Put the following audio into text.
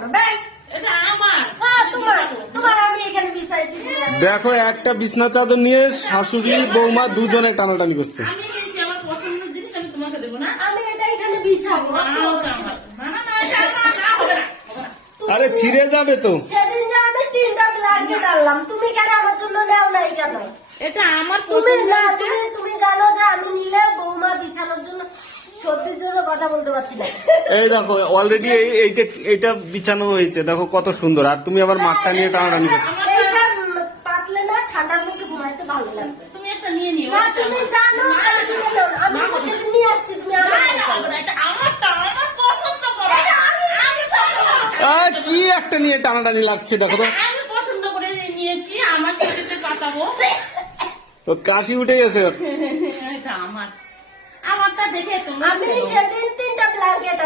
কেন? ব্যাগ এটা আমার। হ্যাঁ তোমার আমি এখানে বিছাইছি। দেখো একটা বিছনা চাদর নিয়ে শাশুড়ি বৌমা দুজনে টানাটানি করছে। আমি নিয়েছি আমার পছন্দের জিনিস, আমি তোমাকে দেবো না? আমি এটা এখানে বিছাবো। না, ওটা আমার। না, না, না, এটা আমার, না, হবে না, হবে না। আরে ছিঁড়ে যাবে তো। সেদিন যে আমি 3টা ব্ল্যাঙ্কেট আনলাম, তুমি কেন আমার জন্য নেও নাই কেন? এটা আমার তুমি পছন্দের না জিনিস। তুমি জানো যে আমি নিলে বৌমা বিছানোর জন্য সত্যির জন্য কথা বলতে পারছি না। এই দেখো অলরেডি এইটা বিছানো হয়েছে, দেখো কত সুন্দর, আর তুমি আবার মাঠটা নিয়ে টানাটানি করছো। এইটা পাতলে না ঠান্ডার মধ্যে ঘুমাইতে ভালো লাগবে। তুমি একটা নিয়ে নিও। না এটা তুমি আমার। জানো তাহলে তুমি নাও না। আমি তো সেদিন নিয়ে আসছি, তুমি আমার না, না, হবে না, এটা আমারটা, আমার পছন্দ করা। এটা আমি পছন্দ করা। আহ, কি একটা নিয়ে টানাটানি লাগছে দেখো তো। আমি পছন্দ করে নিয়েছি, আমার চরিত্রে পাঠাবো। তো কাশি উঠে গেছে। এটা আমার, আমারটা দেখে তোমরা আমি খেলো। সেদিন 3টা ব্ল্যাঙ্কেট